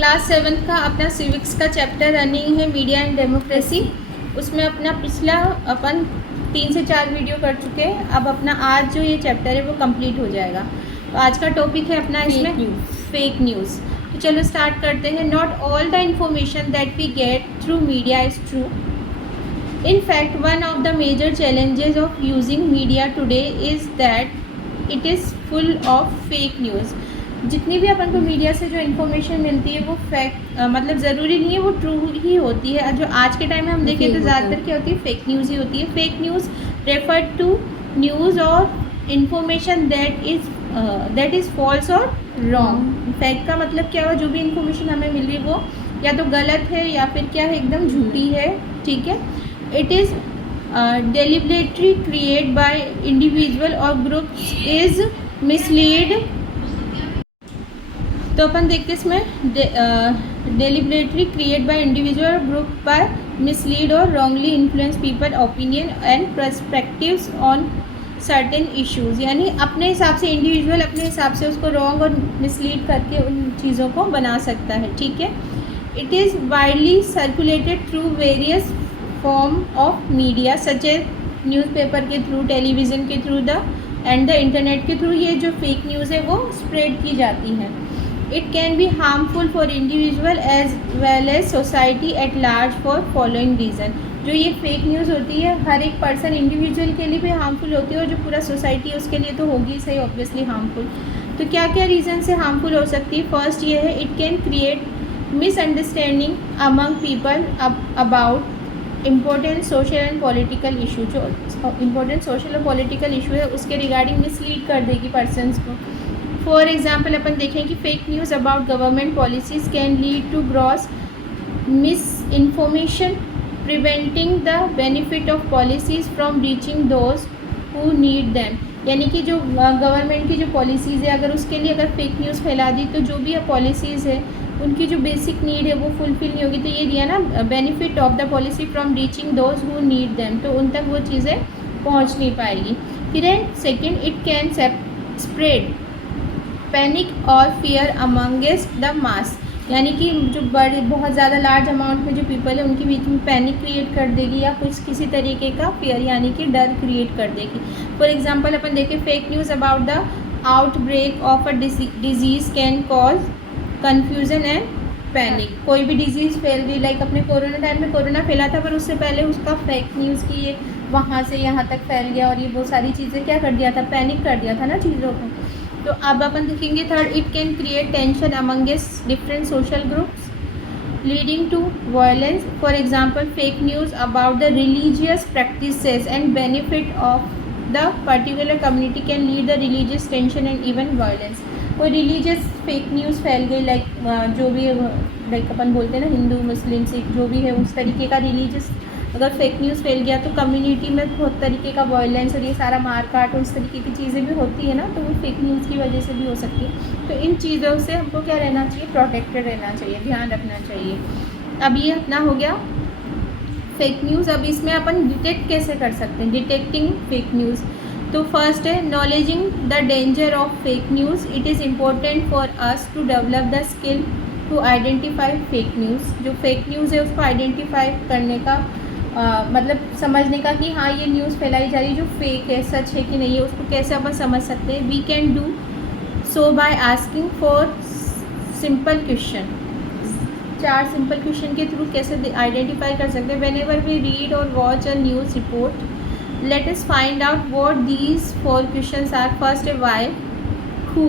Class 7 का अपना civics का चैप्टर रनिंग है, मीडिया एंड डेमोक्रेसी। उसमें अपना पिछला अपन 3 से 4 वीडियो कर चुके हैं। अब अपना आज जो ये चैप्टर है वो कंप्लीट हो जाएगा। तो आज का टॉपिक है अपना इसमें फेक न्यूज़। तो चलो स्टार्ट करते हैं। Not all the information that we get through media is true. In fact, one of the major challenges of using media today is that it is full of fake news. जितनी भी अपन को media से जो information मिलती है वो मतलब ज़रूरी नहीं है वो ट्रू ही होती है। जो आज के टाइम में हम देखें तो ज़्यादातर क्या होती है, फेक न्यूज़ ही होती है। Fake news refer to news और इन्फॉर्मेशन दैट इज़ फॉल्स और रॉन्ग। फैक्ट का मतलब क्या हुआ, जो भी इन्फॉर्मेशन हमें मिल रही है वो या तो गलत है या फिर क्या है, एकदम झूठी है। ठीक है। It is deliberately created by individual or groups is mislead। तो अपन देखते इसमें deliberately created by individual or group पर mislead और wrongly influence people opinion and perspectives on certain issues। यानी अपने हिसाब से इंडिविजुअल अपने हिसाब से उसको रॉन्ग और मिसलीड करके उन चीज़ों को बना सकता है। ठीक है। It is widely circulated through various form of media such as newspaper के थ्रू, टेलीविज़न के थ्रू एंड द इंटरनेट के थ्रू। ये जो फेक न्यूज़ है वो स्प्रेड की जाती है। It can be harmful for individual as well as society at large for following reason. जो ये फेक न्यूज़ होती है हर एक पर्सन इंडिविजुअल के लिए भी हार्मफुल होती है और जो पूरा सोसाइटी है उसके लिए तो होगी सही, ऑब्वियसली हार्मफुल। तो क्या क्या रीज़न से हार्मफुल हो सकती है? फर्स्ट ये है, it can create misunderstanding among people about important social and political issue. जो इम्पोर्टेंट सोशल और पॉलिटिकल इशू है उसके रिगार्डिंग मिसलीड कर देगी पर्सनस को। फॉर एग्जांपल अपन देखें कि fake news about government policies can lead to gross misinformation preventing the benefit of policies from reaching those who need them. यानी कि जो गवर्नमेंट की जो पॉलिसीज़ है अगर उसके लिए अगर फेक न्यूज़ फैला दी तो जो भी पॉलिसीज़ है उनकी जो बेसिक नीड है वो फुलफिल नहीं होगी। तो ये दिया ना, benefit of the policy from reaching those who need them, तो उन तक वो चीज़ें पहुंच नहीं पाएगी। फिर है second, it can spread panic और फियर अमंगेस्ट द मास। यानी कि जो बड़े बहुत ज़्यादा लार्ज अमाउंट में जो पीपल है उनके बीच में पैनिक क्रिएट कर देगी या कुछ किसी तरीके का फियर यानी कि डर क्रिएट कर देगी। फॉर एग्जाम्पल अपन देखें, fake news about the outbreak of a disease can cause confusion and panic. कोई भी डिजीज़ फैल गई, लाइक अपने कोरोना टाइम में कोरोना फैला था पर उससे पहले उसका फेक न्यूज़ की ये वहाँ से यहाँ तक फैल गया और ये बहुत सारी चीज़ें क्या कर दिया था, पैनिक कर दिया था ना चीज़ों को। तो अब अपन देखेंगे third, it can create tension amongst different social groups leading to violence. For example, fake news about the religious practices and benefit of the particular community can lead the religious tension and even violence. कोई religious fake news फैल गई, like जो भी like अपन बोलते हैं ना हिंदू मुस्लिम सिख जो भी है उस तरीके का रिलीजियस अगर फेक न्यूज़ फैल गया तो कम्युनिटी में बहुत तरीके का वायलेंस और ये सारा मार काट और उस तरीके की चीज़ें भी होती है ना, तो वो फेक न्यूज़ की वजह से भी हो सकती है। तो इन चीज़ों से हमको क्या रहना चाहिए, प्रोटेक्टेड रहना चाहिए, ध्यान रखना चाहिए। अब ये अपना हो गया फेक न्यूज़। अब इसमें अपन डिटेक्ट कैसे कर सकते हैं, डिटेक्टिंग फेक न्यूज़। तो फर्स्ट है acknowledging the danger of fake news. It is important for us to develop the skill to identify fake news. जो फेक न्यूज़ है उसको आइडेंटिफाई करने का मतलब समझने का कि हाँ ये न्यूज़ फैलाई जा रही है जो फेक है, सच है कि नहीं है, उसको कैसे अपन समझ सकते हैं। We can do so by asking for simple question. 4 simple question के थ्रू कैसे आइडेंटिफाई कर सकते हैं। वेन एवर वी रीड और watch a news report, let us find out what these 4 questions are. First है why, who,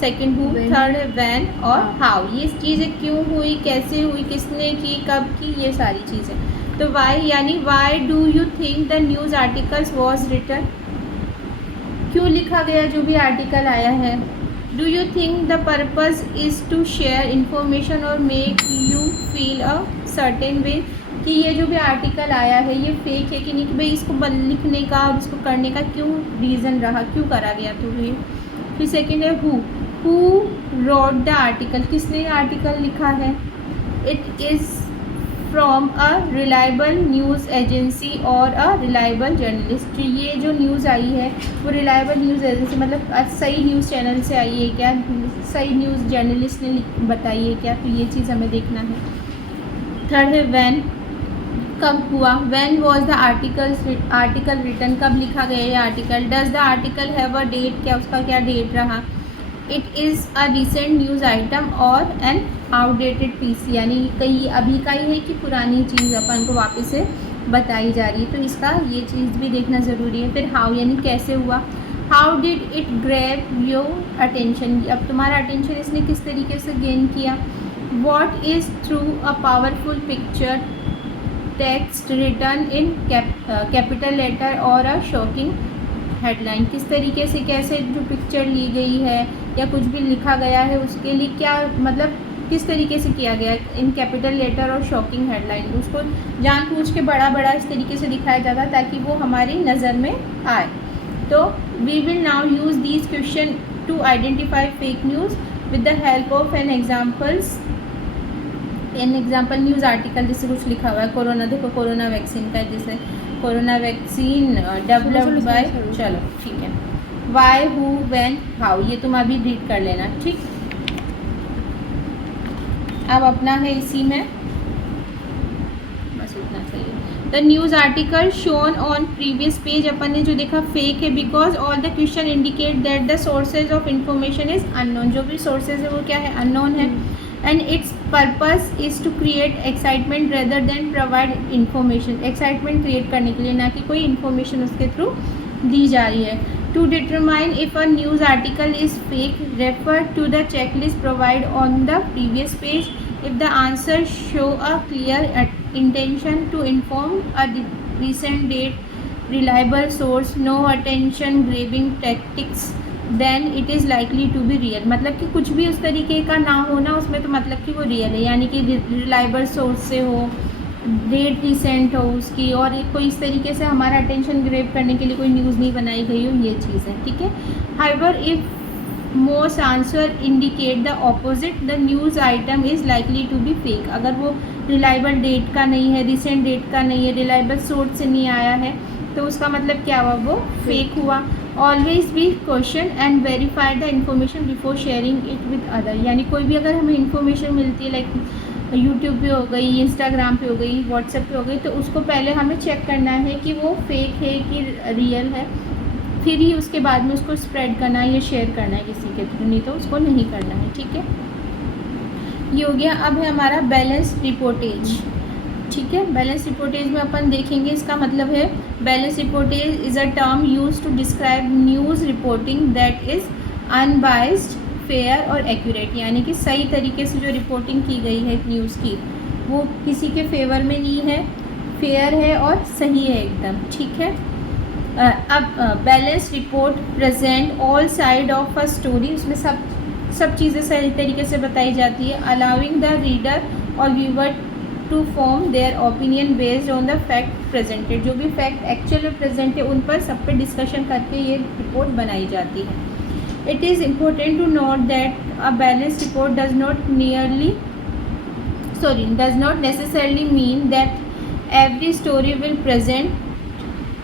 second who, third है when और how। ये चीज़ें क्यों हुई, कैसे हुई, किसने की, कब की, ये सारी चीज़ें। तो why यानी why do you think the news articles was written, क्यों लिखा गया जो भी आर्टिकल आया है। Do you think the purpose is to share information or make you feel a certain way, कि ये जो भी आर्टिकल आया है ये फेक है कि नहीं, कि भाई इसको लिखने का और इसको करने का क्यों रीज़न रहा, क्यों करा गया। तो ये फिर सेकेंड है हु रोट द आर्टिकल, किसने आर्टिकल लिखा है। It is from a reliable news agency और अ रिलायबल जर्नलिस्ट। ये जो न्यूज़ आई है वो रिलायबल न्यूज़ एजेंसी मतलब सही न्यूज़ चैनल से आई है क्या, सही न्यूज़ जर्नलिस्ट ने बताई है क्या, तो ये चीज़ हमें देखना है। थर्ड है व्हेन, कब हुआ। When was the article written, कब लिखा गया ये आर्टिकल। Does the article have a date, क्या उसका क्या डेट रहा। It is a recent news item और एन आउटडेटेड पीस, यानी कहीं अभी का ही है कि पुरानी चीज़ अपन को वापस से बताई जा रही है, तो इसका ये चीज़ भी देखना ज़रूरी है। फिर हाउ, यानी कैसे हुआ। How did it grab your attention, अब तुम्हारा अटेंशन इसने किस तरीके से गेन किया। What is through a powerful picture text written in capital letter और अ शॉकिंग हेडलाइन, किस तरीके से कैसे जो पिक्चर ली गई है या कुछ भी लिखा गया है उसके लिए क्या मतलब किस तरीके से किया गया है इन कैपिटल लेटर और शॉकिंग हेडलाइन, उसको जानबूझ के बड़ा बड़ा इस तरीके से दिखाया जाता है ताकि वो हमारी नज़र में आए। तो we will now use these question to identify fake news with the help of an example news article, जिससे कुछ लिखा हुआ है कोरोना, देखो कोरोना वैक्सीन का, जैसे कोरोना वैक्सीन डेवलप्ड बाय, चलो ठीक है, वाई, हु, व्हेन, हाउ, ये तुम अभी रीड कर लेना, ठीक। अब अपना है इसी में बस उतना चाहिए। The news article shown on previous page, अपन ने जो देखा फेक है because all the question indicate that the sources of information is unknown, जो भी सोर्सेज है वो क्या है, अननोन है। And its purpose is to create excitement rather than provide information, excitement create करने के लिए, ना कि कोई इन्फॉर्मेशन उसके थ्रू दी जा रही है। To determine if a news article is fake, refer to the checklist provide on the previous page. If the answer show a clear intention to inform a recent date, reliable source, no attention grabbing tactics, then it is likely to be real, मतलब कि कुछ भी उस तरीके का ना होना उसमें, तो मतलब कि वो रियल है, यानी कि रिलायबल सोर्स से हो, डेट रिसेंट हो उसकी, और कोई इस तरीके से हमारा अटेंशन ग्रैब करने के लिए कोई न्यूज़ नहीं बनाई गई हो, ये चीज़ है, ठीक है। However if most answer indicate the opposite, the news item is likely to be fake, अगर वो रिलायबल डेट का नहीं है, रिसेंट डेट का नहीं है, रिलायबल सोर्स से नहीं आया है, तो उसका मतलब क्या हुआ, वो फेक हुआ। Always be question and verify the information before sharing it with other, यानी कोई भी अगर हमें इन्फॉर्मेशन मिलती है लाइक यूट्यूब पे हो गई, इंस्टाग्राम पे हो गई, व्हाट्सएप पे हो गई, तो उसको पहले हमें चेक करना है कि वो फेक है कि रियल है, फिर ही उसके बाद में उसको स्प्रेड करना है या शेयर करना है किसी के थ्रू, नहीं तो उसको नहीं करना है, ठीक है। ये हो गया। अब है हमारा बैलेंस रिपोर्टेज, ठीक है। बैलेंस रिपोर्टेज में अपन देखेंगे, इसका मतलब है balance reportage is a term use to describe news reporting that is unbiased, fair और एक्यूरेट, यानी कि सही तरीके से जो रिपोर्टिंग की गई है न्यूज़ की वो किसी के फेवर में नहीं है, फेयर है और सही है एकदम, ठीक है। अब balance report present all side of a story, उसमें सब चीज़ें सही तरीके से बताई जाती है, अलाउिंग द रीडर और viewer to form their opinion based on the fact presented, जो भी फैक्ट एक्चुअल में प्रेजेंट है उन पर सब पे डिस्कशन करके ये रिपोर्ट बनाई जाती है। It is important to note that a balance report does not necessarily mean that every story will present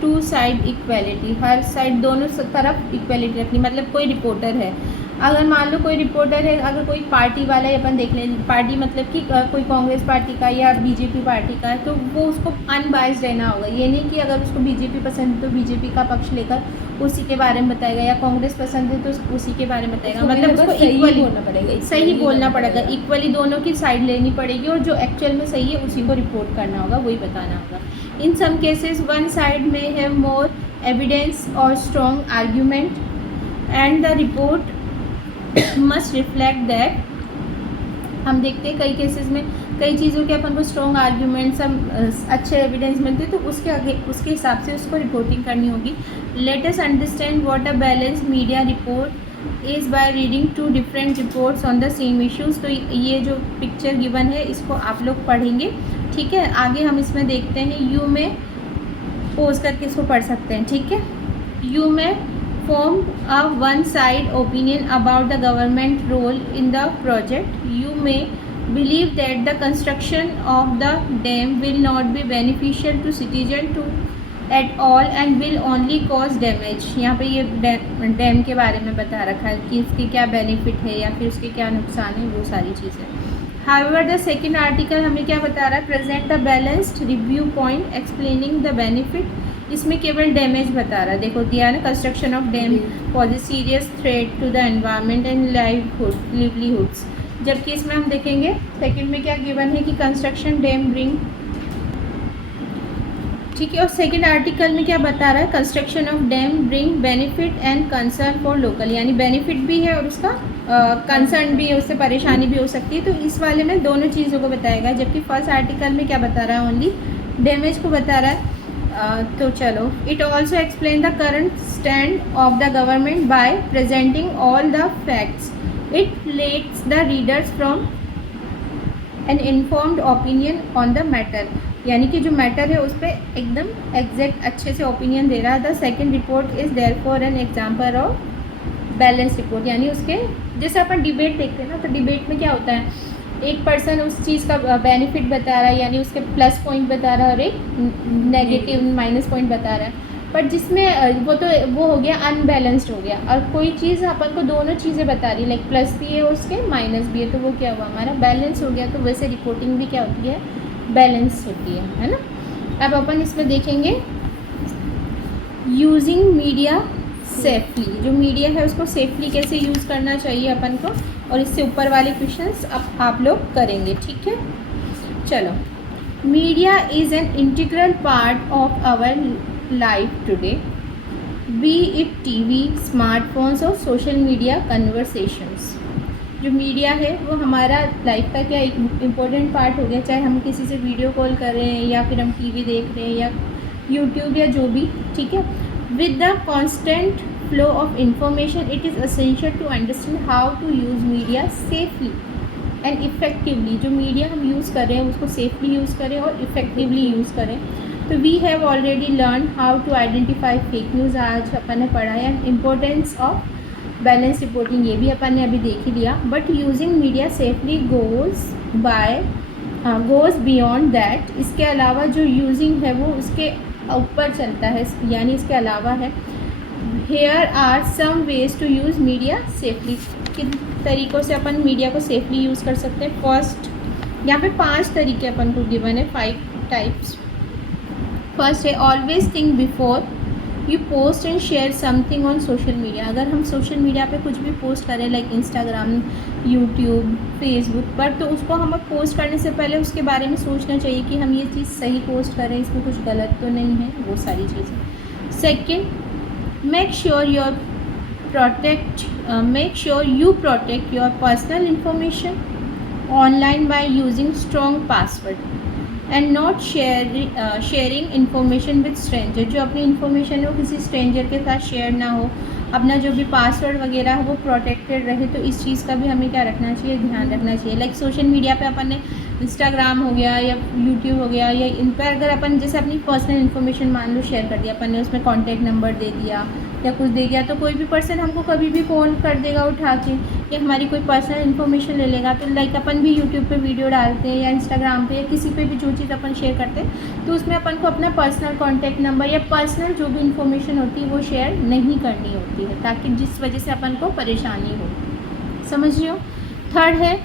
two side equality, हर साइड दोनों तरफ इक्वलिटी रखनी, मतलब कोई रिपोर्टर है, अगर मान लो कोई रिपोर्टर है, अगर कोई पार्टी वाला है, अपन देख लें पार्टी मतलब कि कोई कांग्रेस पार्टी का या बीजेपी पार्टी का है, तो वो उसको अनबाइस्ड रहना होगा, ये नहीं कि अगर उसको बीजेपी पसंद है तो बीजेपी का पक्ष लेकर उसी के बारे में बताएगा, या कांग्रेस पसंद है तो उसी के बारे में बताएगा, मतलब उसको इक्वली बोलना पड़ेगा, सही बोलना पड़ेगा, इक्वली दोनों की साइड लेनी पड़ेगी, और जो एक्चुअल में सही है उसी को रिपोर्ट करना होगा, वही बताना होगा। इन सम केसेस वन साइड में हैव मोर एविडेंस और strong argument and the report must reflect that, हम देखते हैं कई केसेस में कई चीज़ों के अपन को स्ट्रॉन्ग आर्ग्यूमेंट्स, अच्छे एविडेंस मिलते हैं, तो उसके हिसाब से उसको रिपोर्टिंग करनी होगी। Let us understand what a balance media report is by reading two different reports on the same issues. तो ये जो पिक्चर गिवन है इसको आप लोग पढ़ेंगे, ठीक है। आगे हम इसमें देखते हैं, यू में पोज करके इसको पढ़ सकते हैं, ठीक है। यू में form a one-side opinion about the government role in the project. You may believe that the construction of the dam will not be beneficial to citizen to at all and will only cause damage। यहाँ पे ये dam के बारे में बता रखा है कि इसके क्या बेनिफिट है या फिर उसके क्या नुकसान है, वो सारी चीज़ें। However, the second article हमें क्या बता रहा है, present a balanced review point explaining the benefit। इसमें केवल डैमेज बता रहा है, देखो दिया ना, construction of dam poses serious threat to the environment and livelihoods. जबकि इसमें हम देखेंगे सेकंड में क्या गिवन है कि कंस्ट्रक्शन डैम ब्रिंग, ठीक है। और सेकंड आर्टिकल में क्या बता रहा है, construction of dam bring benefit and concern for local, यानी बेनिफिट भी है और उसका कंसर्न भी है, उससे परेशानी भी हो सकती है। तो इस वाले में दोनों चीज़ों को बताएगा, जबकि फर्स्ट आर्टिकल में क्या बता रहा है, ओनली डैमेज को बता रहा है। तो चलो, it also explain the current stand of the government by presenting all the facts. It let's the readers from N informed opinion on the matter, यानी कि जो मैटर है उस पर एकदम एग्जैक्ट अच्छे से ओपिनियन दे रहा है। The second report is there for an example of balance report, यानी उसके जैसे अपन डिबेट देखते हैं ना, तो डिबेट में क्या होता है, एक पर्सन उस चीज़ का बेनिफिट बता रहा है, यानी उसके प्लस पॉइंट बता रहा है, और एक नेगेटिव माइनस पॉइंट बता रहा है। पर जिसमें वो हो गया अनबैलेंस्ड हो गया, और कोई चीज़ अपन को दोनों चीज़ें बता रही है, लाइक प्लस भी है उसके माइनस भी है, तो वो क्या हुआ, हमारा बैलेंस हो गया। तो वैसे रिपोर्टिंग भी क्या होती है, बैलेंस होती है ना। अब अपन इसमें देखेंगे यूजिंग मीडिया सेफली, जो मीडिया है उसको सेफली कैसे यूज़ करना चाहिए अपन को, और इससे ऊपर वाले क्वेश्चंस अब आप लोग करेंगे, ठीक है। चलो, media is an integral part of our life today, be it TV, smartphones और सोशल मीडिया कन्वर्सेशंस। जो मीडिया है वो हमारा लाइफ का क्या एक इम्पोर्टेंट पार्ट हो गया, चाहे हम किसी से वीडियो कॉल कर रहे हैं या फिर हम टीवी देख रहे हैं या यूट्यूब या जो भी, ठीक है। With the constant flow of information it is essential to understand how to use media safely and effectively. जो मीडिया हम यूज़ कर रहे हैं उसको सेफली यूज़ करें और इफ़ेक्टिवली यूज़ करें। तो we have already learn how to identify fake news, आज अपन ने पढ़ा है। इम्पोर्टेंस ऑफ बैलेंस रिपोर्टिंग, ये भी अपन ने अभी देख ही लिया। But using media safely goes beyond that, इसके अलावा जो यूजिंग है वो उसके ऊपर चलता है, यानी इसके अलावा है। Here are some ways to use media safely, किन तरीक़ों से अपन मीडिया को सेफली यूज़ कर सकते हैं। फर्स्ट, यहाँ पे 5 तरीके अपन को गिवन है, 5 टाइप्स। फर्स्ट है always think before you post and share something on social media. अगर हम सोशल मीडिया पे कुछ भी पोस्ट करें, लाइक इंस्टाग्राम, यूट्यूब, फेसबुक पर, तो उसको हमें पोस्ट करने से पहले उसके बारे में सोचना चाहिए कि हम ये चीज़ सही पोस्ट करें, इसमें कुछ गलत तो नहीं है, वो सारी चीज़ें। Second, make sure you protect your personal information online by using strong password and not sharing information with stranger. जो अपनी इन्फॉर्मेशन है वो किसी स्ट्रेंजर के साथ शेयर ना हो, अपना जो भी पासवर्ड वगैरह है वो प्रोटेक्टेड रहे। तो इस चीज़ का भी हमें क्या रखना चाहिए, ध्यान रखना चाहिए। लाइक सोशल मीडिया पे अपन ने इंस्टाग्राम हो गया या यूट्यूब हो गया, या इन पर अगर अपन जैसे अपनी पर्सनल इन्फॉर्मेशन मान लो शेयर कर दिया अपन ने, उसमें कॉन्टैक्ट नंबर दे दिया या कुछ दे दिया, तो कोई भी पर्सन हमको कभी भी फ़ोन कर देगा उठा के, या हमारी कोई पर्सनल इन्फॉर्मेशन ले लेगा। तो लाइक अपन भी यूट्यूब पे वीडियो डालते हैं या इंस्टाग्राम पे या किसी पे भी जो चीज़ अपन शेयर करते हैं, तो उसमें अपन को अपना पर्सनल कॉन्टैक्ट नंबर या पर्सनल जो भी इन्फॉर्मेशन होती है वो शेयर नहीं करनी होती है, ताकि जिस वजह से अपन को परेशानी हो। समझ रहे हो। थर्ड है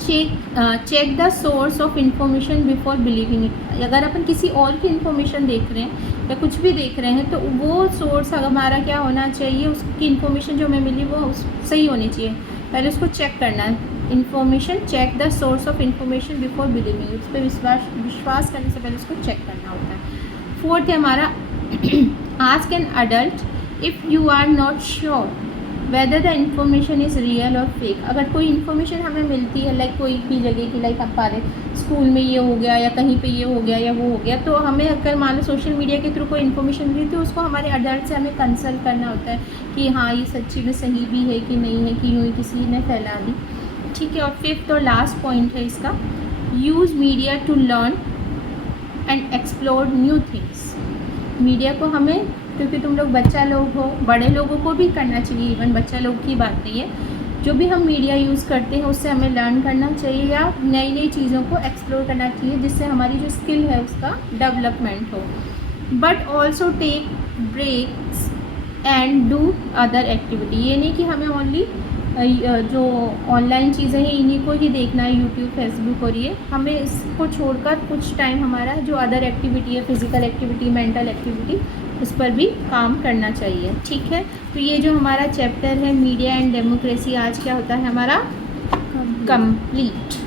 check the source of information before believing it. अगर अपन किसी और की इन्फॉर्मेशन देख रहे हैं या कुछ भी देख रहे हैं, तो वो सोर्स हमारा क्या होना चाहिए, उसकी इन्फॉर्मेशन जो हमें मिली वो सही होनी चाहिए। पहले उसको चेक करना है, information, check the source of information before believing, उस पर विश्वास करने से पहले उसको चेक करना होता है। फोर्थ है हमारा ask an adult if you are not sure whether the information is real और फेक। अगर कोई इन्फॉर्मेशन हमें मिलती है, लाइक कोई भी जगह की, लाइक हमारे स्कूल में ये हो गया या कहीं पे ये हो गया या वो हो गया, तो हमें अगर मान लो सोशल मीडिया के थ्रू कोई इन्फॉर्मेशन मिली, तो उसको हमारे अडल्ट से हमें कंसल्ट करना होता है कि हाँ ये सच्ची में सही भी है कि नहीं है, कि यूँ ही किसी ने फैला दी। ठीक है। और फिफ्थ और लास्ट पॉइंट है इसका, use media to learn and explore new things. Media को हमें, क्योंकि तुम लोग बच्चा लोग हो, बड़े लोगों को भी करना चाहिए, इवन बच्चा लोग की बात नहीं है, जो भी हम मीडिया यूज़ करते हैं उससे हमें लर्न करना चाहिए या नई नई चीज़ों को एक्सप्लोर करना चाहिए, जिससे हमारी जो स्किल है उसका डेवलपमेंट हो। But also take breaks and do other activity. ये नहीं कि हमें ओनली जो ऑनलाइन चीज़ें हैं इन्हीं को ही देखना है, यूट्यूब, फेसबुक, और ये हमें इसको छोड़कर कुछ टाइम हमारा जो अदर एक्टिविटी है, फिज़िकल एक्टिविटी, मेंटल एक्टिविटी, उस पर भी काम करना चाहिए। ठीक है, तो ये जो हमारा चैप्टर है मीडिया एंड डेमोक्रेसी आज क्या होता है हमारा कंप्लीट।